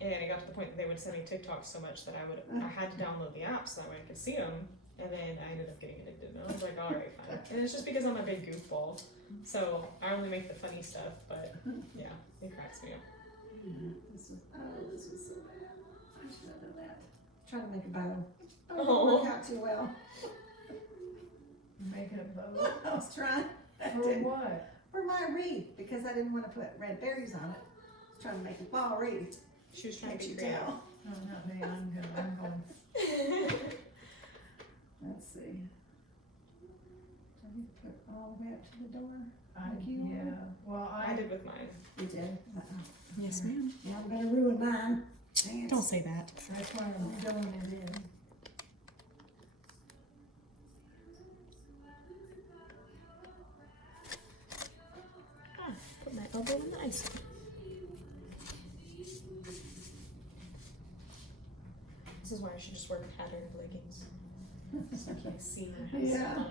And it got to the point that they would send me TikToks so much that I had to download the app so that way I could see them. And then I ended up getting addicted, and I was like, alright, fine. And it's just because I'm a big goofball. So I only make the funny stuff, but yeah, it cracks me up. This was so bad. I should have done that. Trying to make a bow. Oh, it Oh. didn't work out too well. Making a bow. I was trying. For what? For my wreath, because I didn't want to put red berries on it. I was trying to make a fall wreath. She was trying to Can't be you creative. tell? No, not me, I'm going. Let's see. Do I need to put all the way up to the door? I, Like you yeah, well, I did with mine. You did? Yes, ma'am. Yeah, I'm gonna ruin mine. Dang it. Don't say that. that's why I'm doing it in. Put my elbow in the ice. This is why I should just wear patterned leggings. So I can't see my house. Yeah.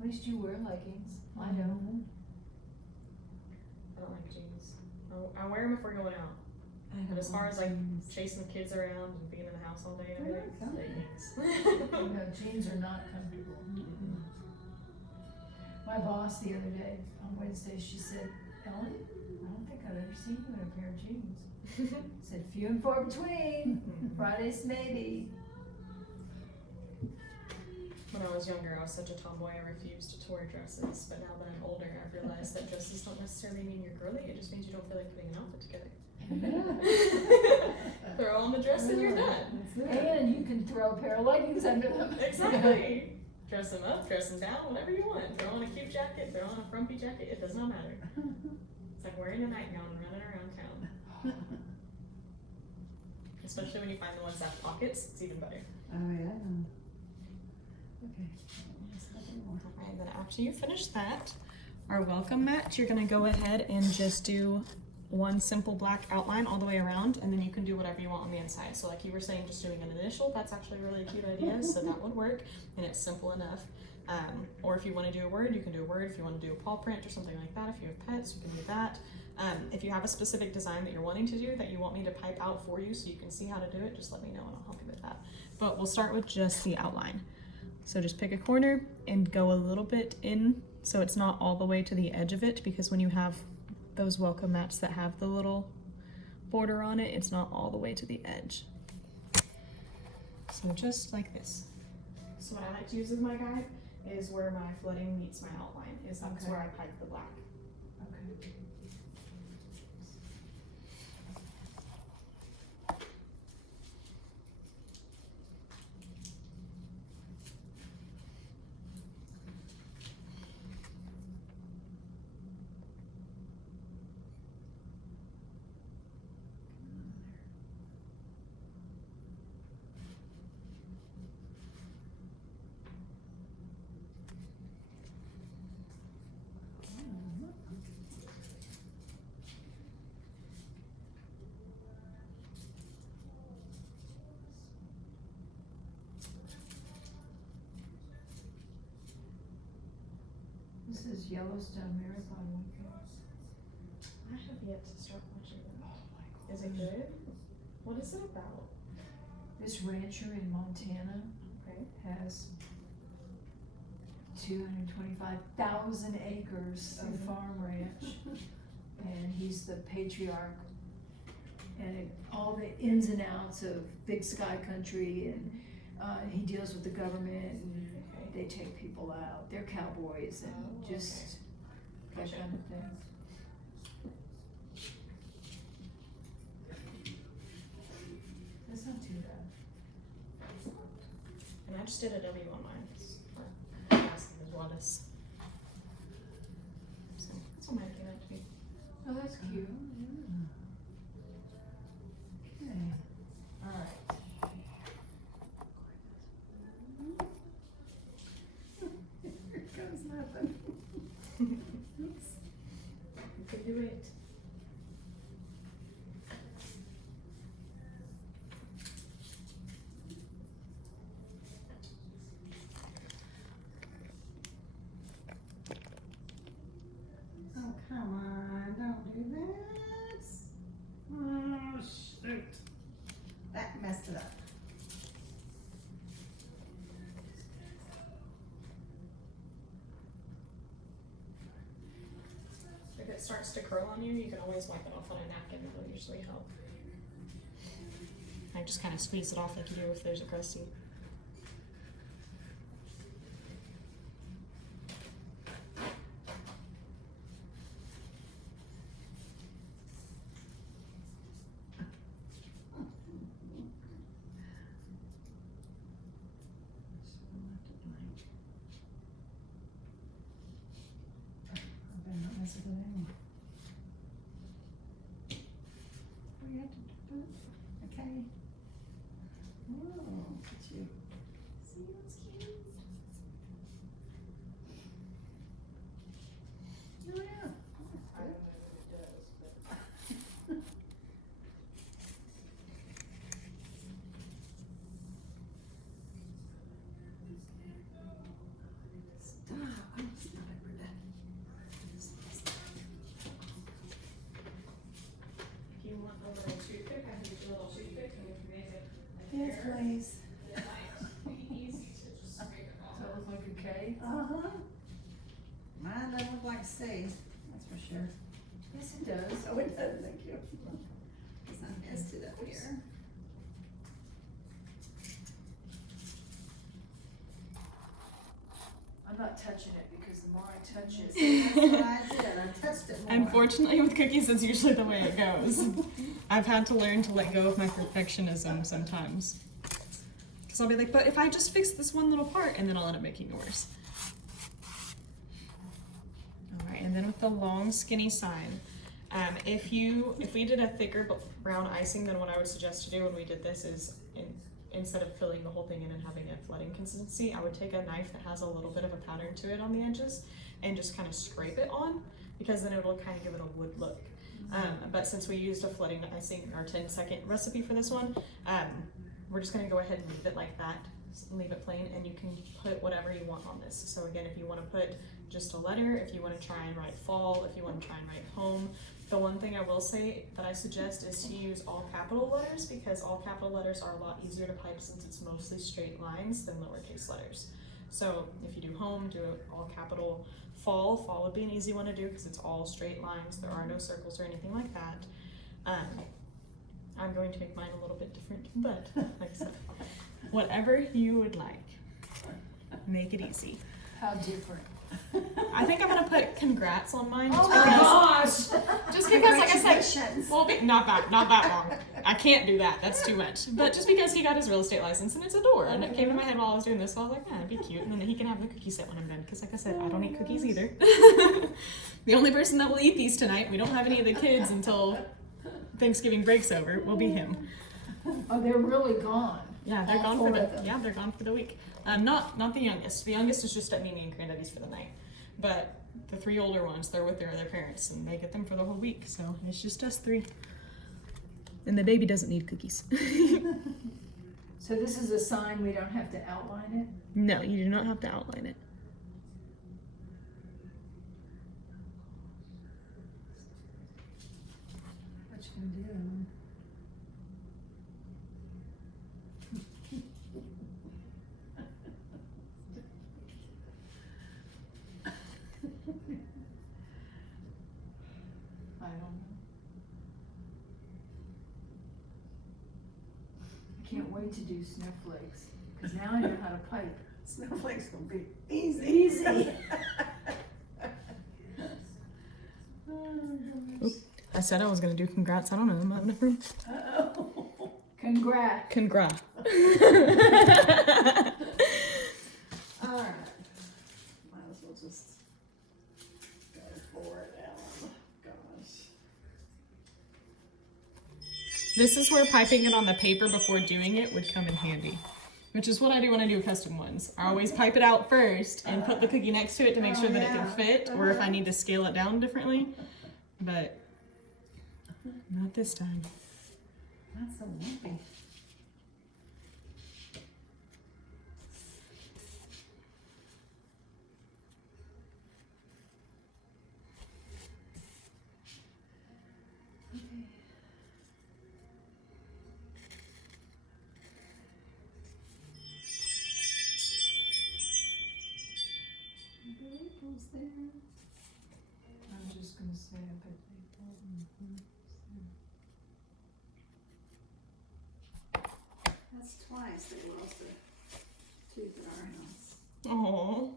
At least you wear leggings. I don't. I don't like jeans. I wear them if we're going out. But as far as like chasing the kids around and being in the house all day and everything, leggings. No, jeans are not comfortable. My boss the other day, on Wednesday, she said, Ellen, I don't think I've ever seen you in a pair of jeans. I said, few and far between. Fridays maybe. When I was younger, I was such a tomboy, I refused to wear dresses. But now that I'm older, I've realized that dresses don't necessarily mean you're girly, it just means you don't feel like putting an outfit together. Throw on the dress and you're done. And you can throw a pair of leggings under them. Exactly. Dress them up, dress them down, whatever you want. Throw on a cute jacket, throw on a frumpy jacket, it does not matter. It's like wearing a nightgown and running around town. Especially when you find the ones that have pockets, it's even better. Oh, yeah. Okay. Just nothing more. Alright, then after you finish that, our welcome mat, you're gonna go ahead and just do one simple black outline all the way around, and then you can do whatever you want on the inside. So like you were saying, just doing an initial, that's actually a really cute idea, so that would work, and it's simple enough. Or if you want to do a word, you can do a word. If you want to do a paw print or something like that, if you have pets, you can do that. If you have a specific design that you're wanting to do that you want me to pipe out for you so you can see how to do it, just let me know and I'll help you with that. But we'll start with just the outline. So just pick a corner and go a little bit in so it's not all the way to the edge of it, because when you have those welcome mats that have the little border on it, it's not all the way to the edge. So just like this. So what I like to use as my guide is where my flooding meets my outline, is that's Okay. where I pipe the black. Okay. This is Yellowstone Marathon weekend. I have yet to start watching them. Oh my Is it good? What is it about? This rancher in Montana Okay. has 225,000 acres of farm ranch, and he's the patriarch. And all the ins and outs of big sky country, and he deals with the government, and they take people out. They're cowboys, and just that Gotcha. kind of thing. That's not too bad. And I just did a W on mine. Or asking as well as. So that's all mine came out to be. Oh, that's cute. Okay, alright. Here goes nothing. Oops. You could do it. Oh, come on, don't do that. Oh, shoot. That messed it up. If it starts to curl on you, you can always wipe it off on a napkin. It'll usually help. I just kind of squeeze it off like you do if there's a crusty. I better not mess with it anymore. Oh, you have to do it? Okay. Oh, look at you. See, that's cute. Oh, yeah. Oh, good. Stop. I'm stop it, Brenda. If you want a little toothpick, I can get you a little toothpick and we can make it. Yes, please. It might be easy to just scrape it off. Does that look like a K? Uh-huh. Mine doesn't look like C, that's for sure. Yes, it does. Oh, it does, thank you. Cause I messed it up here. I'm not touching it because the more I touch it. That's what I did, I touched it more. Unfortunately, with cookies, that's usually the way it goes. I've had to learn to let go of my perfectionism sometimes. Because I'll be like, but if I just fix this one little part, and then I'll end up making it worse. All right, and then with the long, skinny side, if we did a thicker brown icing, then what I would suggest to do when we did this is, instead of filling the whole thing in and having a flooding consistency, I would take a knife that has a little bit of a pattern to it on the edges and just kind of scrape it on, because then it'll kind of give it a wood look. But since we used a flooding icing, our 10-second recipe for this one, we're just gonna go ahead and leave it like that, leave it plain, and you can put whatever you want on this. So again, if you wanna put just a letter, if you wanna try and write fall, if you wanna try and write home. The one thing I will say that I suggest is to use all capital letters, because all capital letters are a lot easier to type since it's mostly straight lines than lowercase letters. So if you do home, do it all capital. Fall would be an easy one to do because it's all straight lines. There are no circles or anything like that. I'm going to make mine a little bit different, but like I said, whatever you would like, make it easy. How different? I think I'm gonna put congrats on mine. Oh my gosh! Just because, like I said, Congratulations. well, not that long. I can't do that. That's too much. But just because he got his real estate license and it's a door, and it came to my head while I was doing this, so I was like, it'd be cute. And then he can have the cookie set when I'm done. Because, like I said, I don't eat cookies either. The only person that will eat these tonight, we don't have any of the kids until Thanksgiving break's over, will be him. Oh, they're really gone. Yeah, they're All gone four for of them. they're gone for the week. Not the youngest. The youngest is just at Mimi and Granddaddy's for the night. But the 3 older ones, they're with their other parents, and they get them for the whole week. So it's just us 3. And the baby doesn't need cookies. So this is a sign we don't have to outline it? No, you do not have to outline it. What you gonna do? I don't know. I can't wait to do snowflakes, because now I know how to pipe. Snowflakes will be easy. Easy. I said I was gonna do congrats. I don't know. I'm having a Uh-oh. Congrats. Congrats. Alright. Might as well just go for it, Ellen. Gosh. This is where piping it on the paper before doing it would come in handy. Which is what I do when I do custom ones. I always pipe it out first and put the cookie next to it to make sure that it can fit, or if I need to scale it down differently. But not this time. That's so lumpy. I'm just gonna say I bet That's twice they lost a tooth at our house. Oh.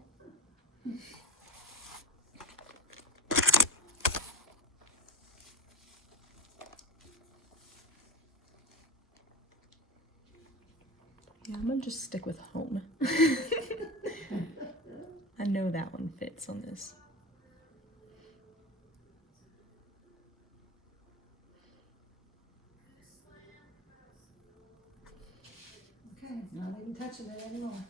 Yeah, I'm gonna just stick with home. I know that one fits on this. Okay, not even touching it anymore.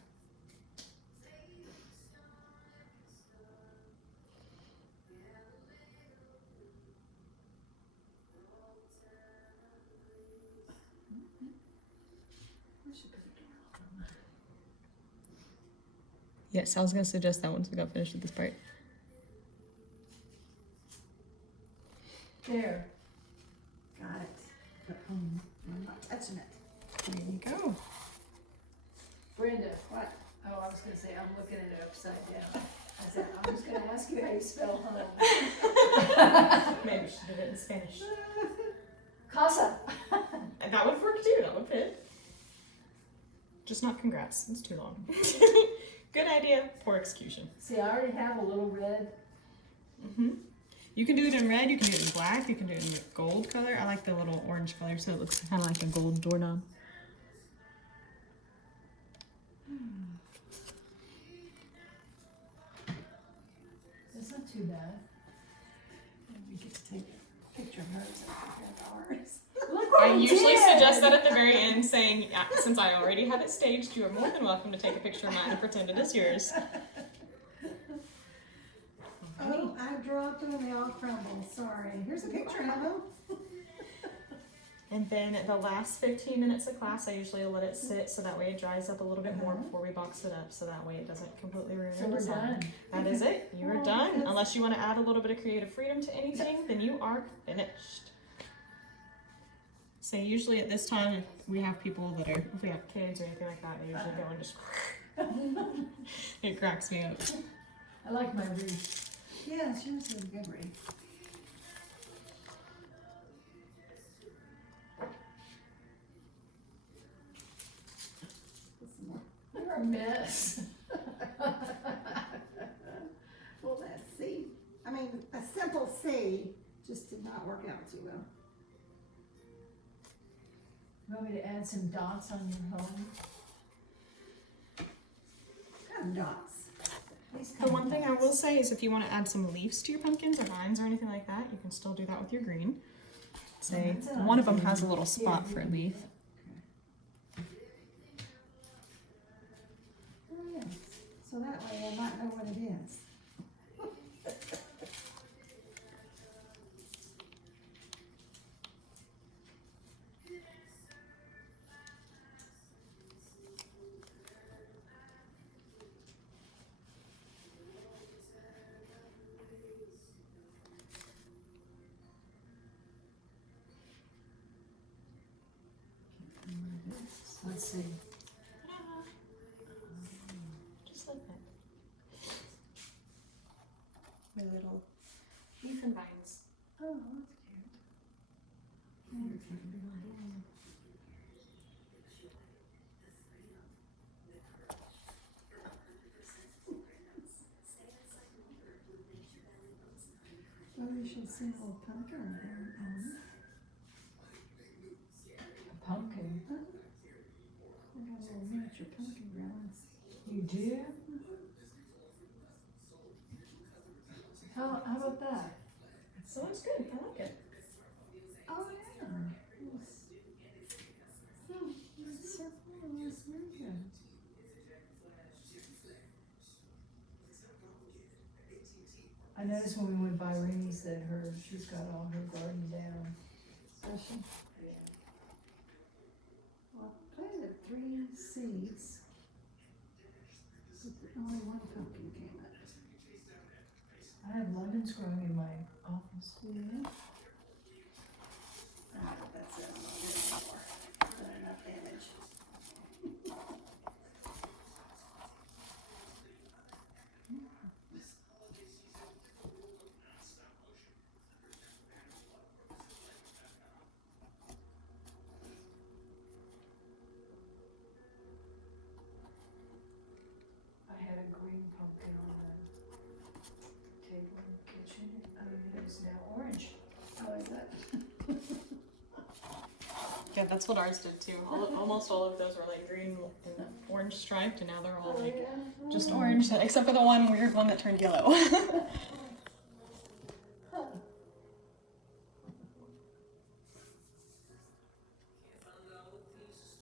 We should put a door on them. Yes, I was gonna suggest that once we got finished with this part. there. Got it. But I'm not touching it. There you go. Brenda, What? oh, I was gonna say, I'm looking at it upside down. I said, I was gonna ask you how you spell home. Maybe she did it in Spanish. Casa. And that would work too, that would fit. Just not congrats, it's too long. Good idea, poor execution. See, I already have a little red. You can do it in red, you can do it in black, you can do it in the gold color. I like the little orange color so it looks kind of like a gold doorknob. It's not too bad. We get to take a picture of hers and ours. Look what I we usually did. suggest that at the very end, saying, yeah, since I already have it staged, you are more than welcome to take a picture of mine and pretend it is yours. Oh, I dropped them and they all crumbled. Sorry. Here's a picture of them. And then the last 15 minutes of class, I usually let it sit so that way it dries up a little bit more before we box it up, so that way it doesn't completely ruin So the we're design. done. That is it. You are Oh, done. that's- Unless you want to add a little bit of creative freedom to anything, then you are finished. So usually at this time, if we have people that are, if we have kids or anything like that, they usually go and just, it cracks me up. I like my wreath. Yes, yours is a good read. Put some more. You're a mess. Well, that C, I mean, a simple C just did not work out too well. You want me to add some dots on your home? Kind of dots. These The kind one of thing I dots. will say is if you want to add some leaves to your pumpkins or vines or anything like that, you can still do that with your green. Say, That's an one of them idea. has a little spot for a leaf. Oh, yes. So that way I might know what it is. Let's see. Just like that. My little. Leaf and vines. Oh, that's cute. Oh, you should see a little pumpkin on it. A pumpkin. I got a little miniature pumpkin growing. You do? How about that? So it's good. I like it. Oh, yeah. Yes. Oh, that's so cool. That's very good. I noticed when we went by Rainey's that she's got all her garden down. Does she? Yeah. Well, I planted 3 seeds. But only 1 pumpkin came up. I have lemons growing in my office. Yeah. I hope that's it. I'm not doing anymore. Done enough damage. I had a green pumpkin on the table in the kitchen. It's now orange. Oh, is that? Yeah, that's what ours did too. Almost all of those were like green and orange striped, and now they're all like just orange, except for the one weird one that turned yellow.